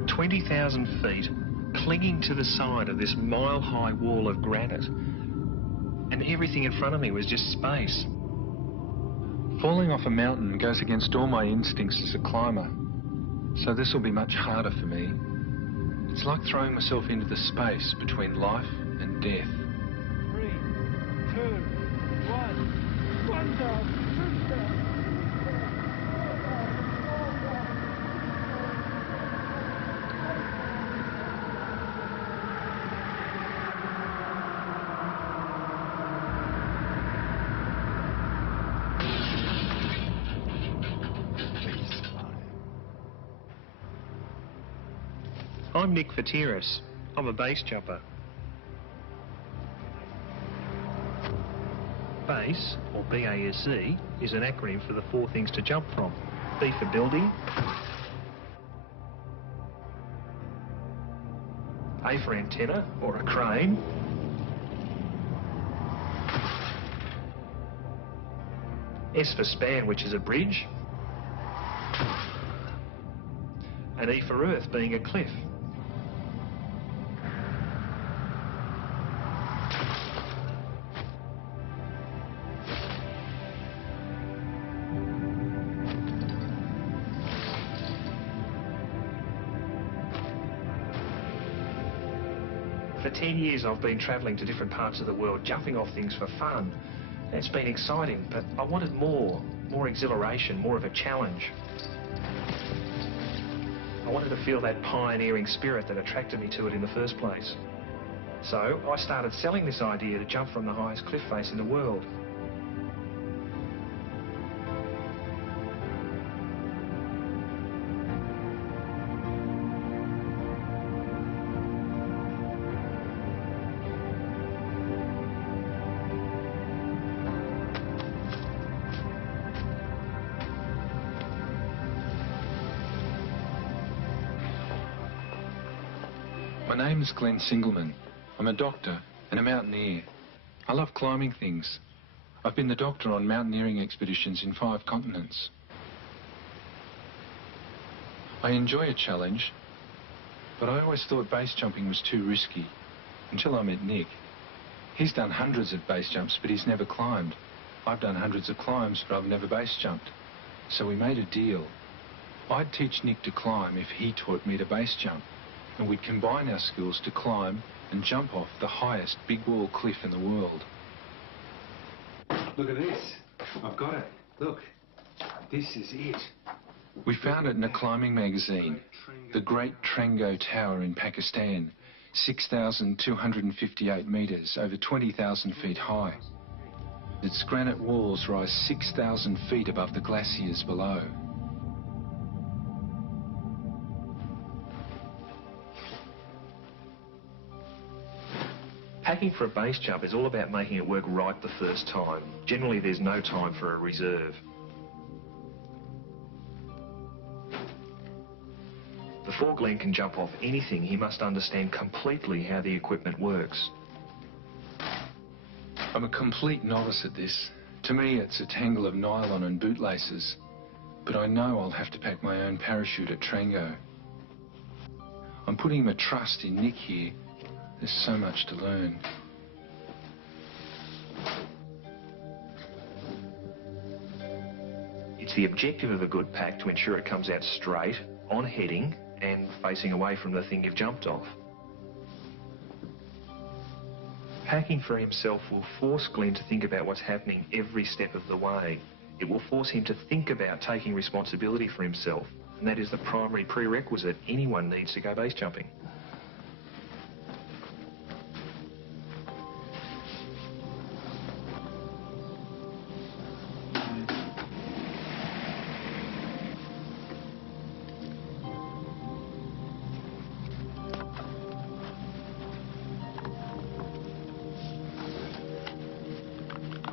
at 20,000 feet, clinging to the side of this mile-high wall of granite, and everything in front of me was just space. Falling off a mountain goes against all my instincts as a climber, so this will be much harder for me. It's like throwing myself into the space between life and death. 3, 2, 1, one down, two down. I'm Nick Fatiris. I'm a base jumper. BASE, or B-A-S-E, is an acronym for the 4 things to jump from. B for building, A for antenna, or a crane, S for span, which is a bridge, and E for earth, being a cliff. For 10 years I've been travelling to different parts of the world, jumping off things for fun. It's been exciting, but I wanted more exhilaration, more of a challenge. I wanted to feel that pioneering spirit that attracted me to it in the first place. So I started selling this idea to jump from the highest cliff face in the world. My name is Singleman. I'm a doctor and a mountaineer. I love climbing things. I've been the doctor on mountaineering expeditions in 5 continents. I enjoy a challenge, but I always thought base jumping was too risky, until I met Nick. He's done hundreds of base jumps, but he's never climbed. I've done hundreds of climbs, but I've never base jumped. So we made a deal. I'd teach Nick to climb if he taught me to base jump, and we'd combine our skills to climb and jump off the highest big wall cliff in the world. Look at this. I've got it. Look. This is it. We found it in a climbing magazine, the Great Trango Tower in Pakistan, 6,258 metres, over 20,000 feet high. Its granite walls rise 6,000 feet above the glaciers below. Packing for a base jump is all about making it work right the first time. Generally, there's no time for a reserve. Before Glenn can jump off anything, he must understand completely how the equipment works. I'm a complete novice at this. To me, it's a tangle of nylon and bootlaces. But I know I'll have to pack my own parachute at Trango. I'm putting my trust in Nick here. There's so much to learn. It's the objective of a good pack to ensure it comes out straight, on heading, and facing away from the thing you've jumped off. Packing for himself will force Glenn to think about what's happening every step of the way. It will force him to think about taking responsibility for himself, and that is the primary prerequisite anyone needs to go base jumping.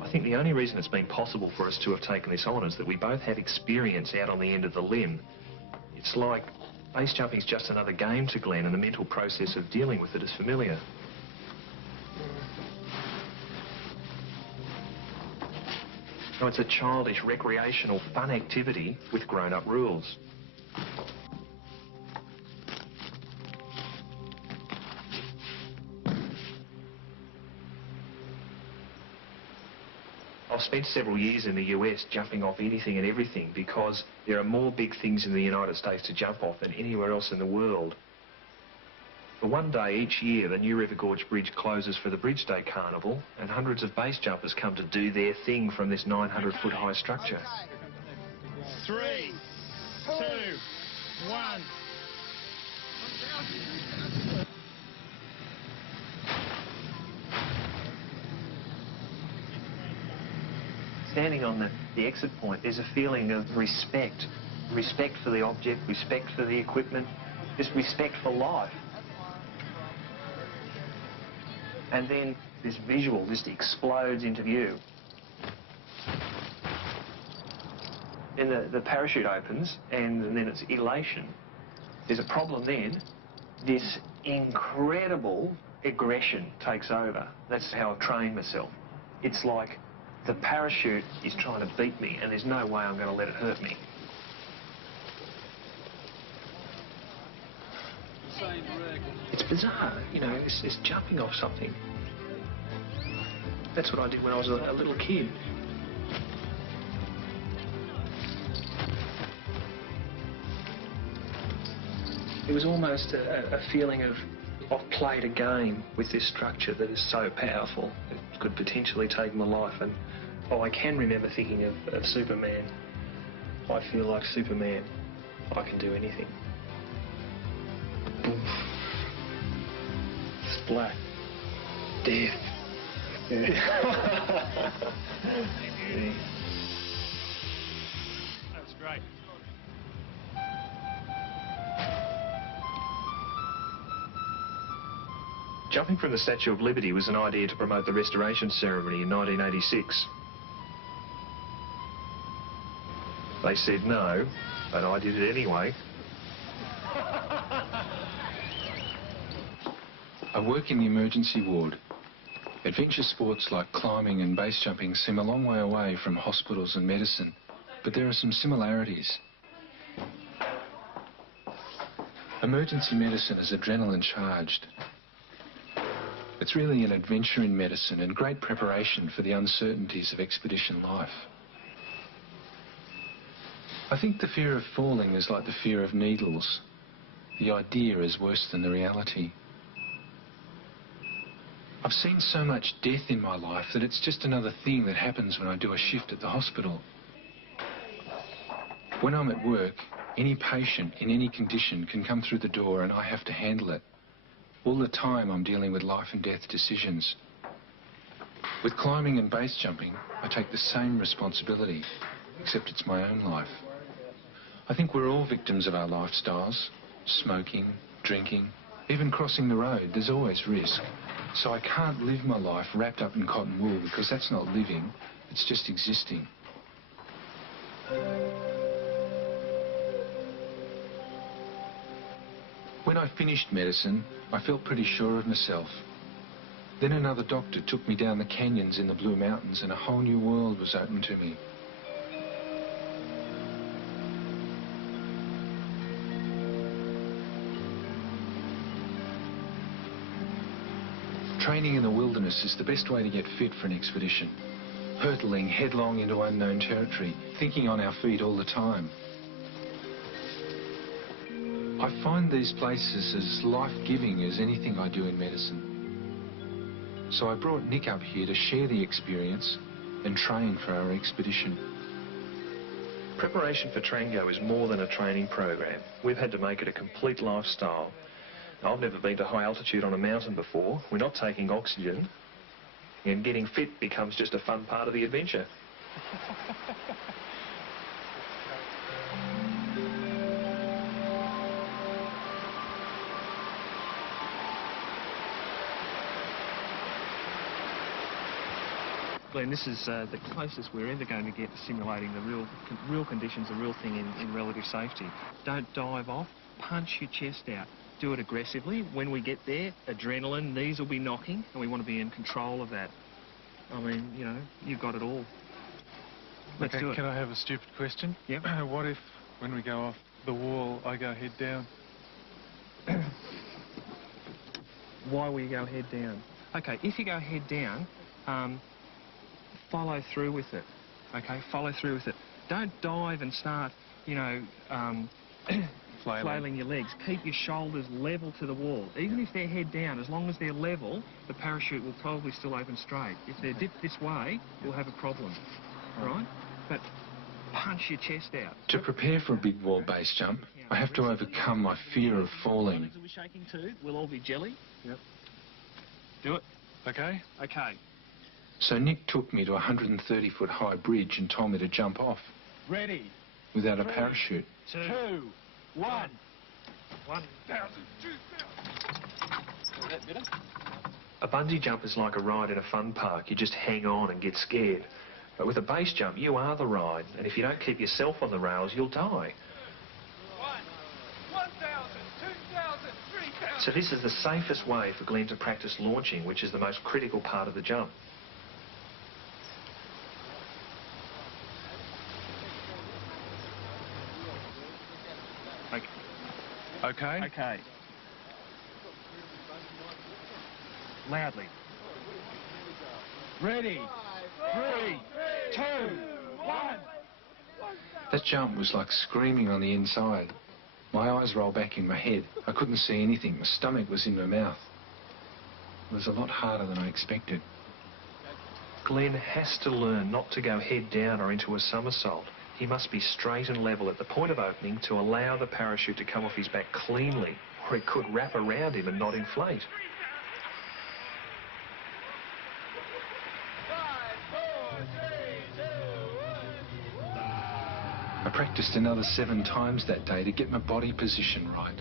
I think the only reason it's been possible for us to have taken this on is that we both have experience out on the end of the limb. It's like base jumping is just another game to Glenn, and the mental process of dealing with it is familiar. So it's a childish, recreational, fun activity with grown-up rules. I've spent several years in the US jumping off anything and everything because there are more big things in the United States to jump off than anywhere else in the world. But one day each year, the New River Gorge Bridge closes for the Bridge Day Carnival, and hundreds of base jumpers come to do their thing from this 900-foot high structure. 3, 2, 1. Standing on the exit point, there's a feeling of respect. Respect for the object, respect for the equipment, just respect for life. And then this visual just explodes into view. Then the parachute opens, and then it's elation. There's a problem then. This incredible aggression takes over. That's how I've trained myself. It's like the parachute is trying to beat me, and there's no way I'm going to let it hurt me. It's bizarre, you know, it's jumping off something. That's what I did when I was a little kid. It was almost a feeling of I've played a game with this structure that is so powerful. It could potentially take my life. And I can remember thinking of Superman. I feel like Superman. I can do anything. Splat. Death. Yeah. That was great. Jumping from the Statue of Liberty was an idea to promote the Restoration Ceremony in 1986. They said no, but I did it anyway. I work in the emergency ward. Adventure sports like climbing and base jumping seem a long way away from hospitals and medicine, but there are some similarities. Emergency medicine is adrenaline charged. It's really an adventure in medicine and great preparation for the uncertainties of expedition life. I think the fear of falling is like the fear of needles. The idea is worse than the reality. I've seen so much death in my life that it's just another thing that happens when I do a shift at the hospital. When I'm at work, any patient in any condition can come through the door and I have to handle it. All the time I'm dealing with life and death decisions. With climbing and base jumping, I take the same responsibility, except it's my own life. I think we're all victims of our lifestyles. Smoking, drinking, even crossing the road, there's always risk. So I can't live my life wrapped up in cotton wool because that's not living, it's just existing. When I finished medicine, I felt pretty sure of myself. Then another doctor took me down the canyons in the Blue Mountains and a whole new world was open to me. Training in the wilderness is the best way to get fit for an expedition. Hurtling headlong into unknown territory, thinking on our feet all the time. I find these places as life-giving as anything I do in medicine. So I brought Nick up here to share the experience and train for our expedition. Preparation for Trango is more than a training program. We've had to make it a complete lifestyle. I've never been to high altitude on a mountain before. We're not taking oxygen. And getting fit becomes just a fun part of the adventure. Glenn, this is the closest we're ever going to get to simulating the real conditions, the real thing in relative safety. Don't dive off, punch your chest out. Do it aggressively. When we get there, adrenaline, knees will be knocking, and we want to be in control of that. I mean, you know, you've got it all. Let's do it. Can I have a stupid question? Yep. What if, when we go off the wall, I go head down? Why will you go head down? Okay, if you go head down, follow through with it. Okay, follow through with it. Don't dive and start, you know, flailing your legs. Keep your shoulders level to the wall. Even if they're head down, as long as they're level, the parachute will probably still open straight. If they're dipped this way, you'll have a problem, right? But punch your chest out. To prepare for a big wall base jump, I have to overcome my fear of falling. Will be shaking too. We'll all be jelly. Yep. Do it. Okay. Okay. So Nick took me to a 130-foot high bridge and told me to jump off Ready. without a parachute. 2, 1. 1,000. Is that better? A bungee jump is like a ride in a fun park. You just hang on and get scared. But with a base jump, you are the ride. And if you don't keep yourself on the rails, you'll die. 1,000, 2,000, 3,000. So this is the safest way for Glenn to practice launching, which is the most critical part of the jump. Okay. Okay. Loudly. Ready. 3, 2, 1. That jump was like screaming on the inside. My eyes rolled back in my head. I couldn't see anything. My stomach was in my mouth. It was a lot harder than I expected. Glenn has to learn not to go head down or into a somersault. He must be straight and level at the point of opening to allow the parachute to come off his back cleanly, or it could wrap around him and not inflate. 5, 4, 3, 2, 1. I practiced another 7 times that day to get my body position right.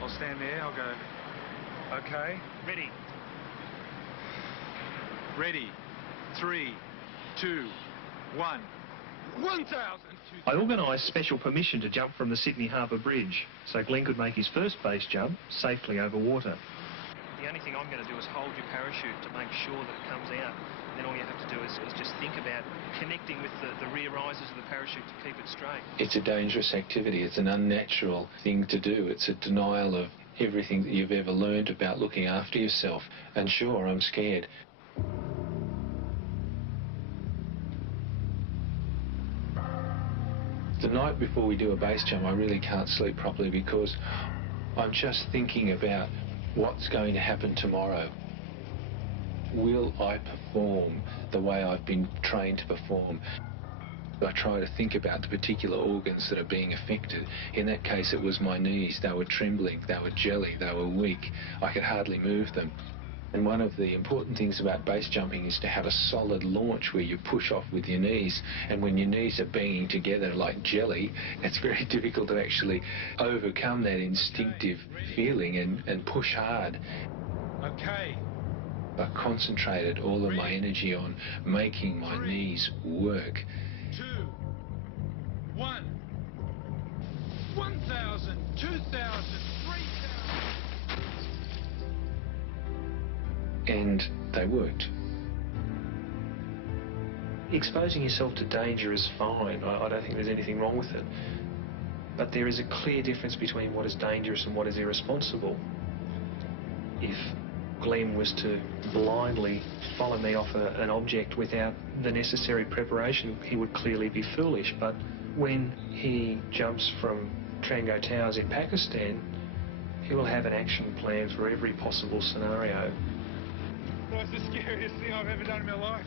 I'll stand there. I'll go. Okay. Ready. Ready. 3, 2, 1. 1,000. I organised special permission to jump from the Sydney Harbour Bridge, so Glenn could make his first base jump safely over water. The only thing I'm going to do is hold your parachute to make sure that it comes out. Then all you have to do is just think about connecting with the rear risers of the parachute to keep it straight. It's a dangerous activity. It's an unnatural thing to do. It's a denial of everything that you've ever learned about looking after yourself. And sure, I'm scared. The night before we do a base jump, I really can't sleep properly because I'm just thinking about what's going to happen tomorrow. Will I perform the way I've been trained to perform? I try to think about the particular organs that are being affected. In that case, it was my knees. They were trembling, they were jelly, they were weak. I could hardly move them. And one of the important things about base jumping is to have a solid launch where you push off with your knees. And when your knees are banging together like jelly, it's very difficult to actually overcome that instinctive feeling and push hard. Okay. I concentrated all of my energy on making my knees work. 2, 1. 1,000, 2,000, 3,000. And they worked. Exposing yourself to danger is fine. I don't think there's anything wrong with it. But there is a clear difference between what is dangerous and what is irresponsible. If Glenn was to blindly follow me off an object without the necessary preparation, he would clearly be foolish. But when he jumps from Trango Towers in Pakistan, he will have an action plan for every possible scenario. That's the scariest thing I've ever done in my life.